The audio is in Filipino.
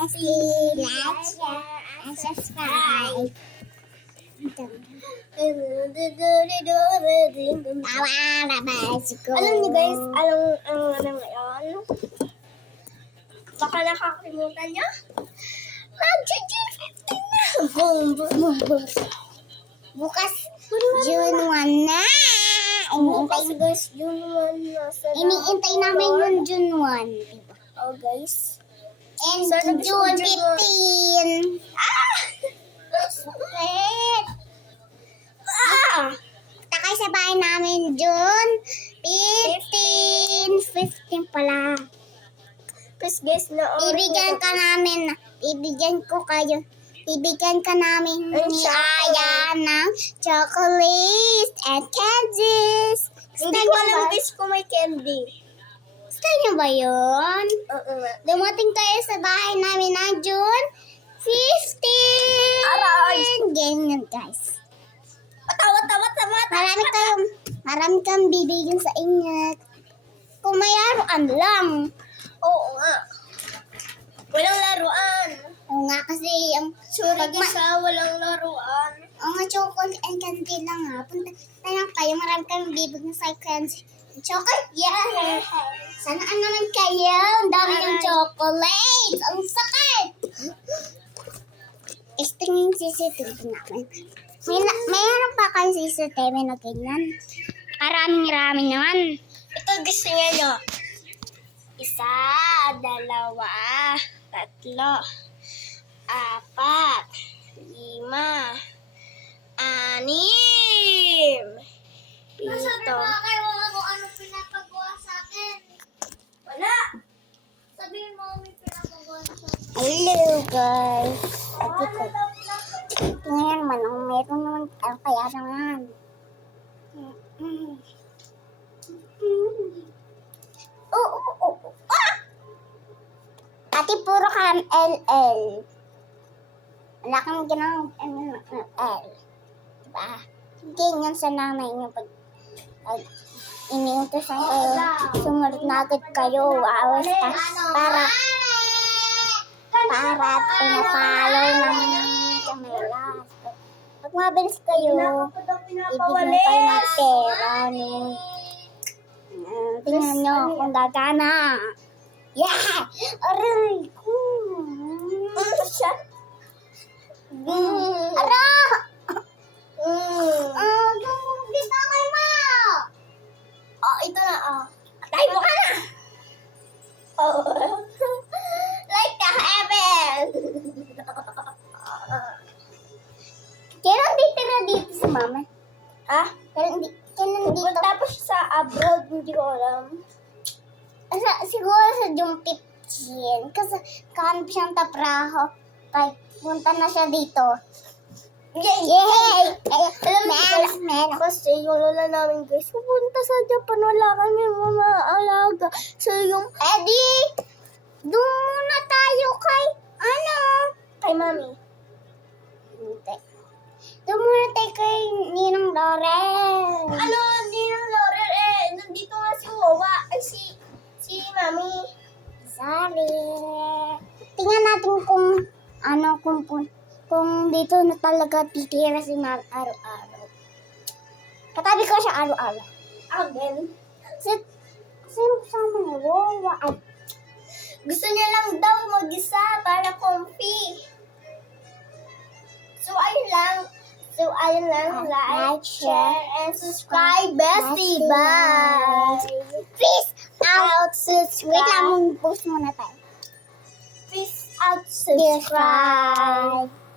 bestie. Like, share, and subscribe. Tawa na bicycle. Alam niyo guys, ano ngayon? Baka nakakalimutan niyo? Mag-June 15 na! Boom, boom, boom, boom. Bukas, June 1 na. Bukas guys, June 1 na. Iniintay namin yung June 1. Diba? Oh guys. And Sana June gusto mo 15. Sakit! Ah! Takay sa bahay namin June 15. 15 pala. Please guys, Bibigyan ka namin Ang ni chocolate. Aya ng chocolates and candies. Gusto Hindi niyo ko alam ba? guys kung may candy. Gusto niyo ba yun? Oo nga. Dumating kayo sa bahay namin ng June 15. Aray! Ganyan guys. Tawa. Marami kang bibigyan sa inyo. Kung may laruan lang. Oo nga. Walang laruan. Oo nga kasi ang Sorry guys walang laruan. chocolate and candy lang ha. Punta lang kayo. Marami kang bibigyan sa candy. Chocolate? Yeah. Sanaan naman kayo. Ang dami ng chocolate. Ang sakit. Tingin CCTV namin. Mayroon pa kayong CCTV na ganyan. Karaming-rami naman. Ito gusto niya nyo. 1, 2, 3, 4, 5, 6, 7, 8. Sabi mo kayo kung ano pinapagawa sa akin. Wala. Sabihin mo may pinapagawa sa akin. Hello guys. Tingnan naman ang meron naman ang kaya naman. Ate, puro ka LL. Wala kang ginang L. Diba? Ganyan sa nanay niyo pag iniintusan kayo, sumunod na agad kayo. Awas ka para pinapalo ng kamera. Pag mabilis kayo, ibigyan kayo ng pera. Tingnan nyo kung gagana. Yeah! Aray ko! Ano siya? Ara! Kita kayo mo! Oh, ito na. Oh. Atay mo ka na! Oh. Like the heaven! Kailan titira dito si mama? Ha? Kailan dito? Tapos sa abroad, hindi ko alam. Siguro sa June 15. Kasi kahanap siyang tapraho. Kaya punta na siya dito. Yay! Meron. Kasi yung lola namin guys, pupunta sa Japan, wala kami mga alaga. So yung, Eddie! Doon muna tayo kay, kay mami. Hindi. Doon muna tayo kay Ninang Laurel. Ano, hindi ng Laurel nandito nga si Wawa. Ay, si mami. Sorry. Tingnan natin kung dito na talaga titira si Ma'am araw-araw. Katabi ko siya araw-araw. Again. Sino kasama niya? Wawa. Ay, Gusto niya lang daw mag-isa para comfy. So, ayun lang. Like, share, and subscribe. Bestie, bye! peace out. Subscribe. Wait lang, post muna tayo. Peace out, subscribe. Subscribe.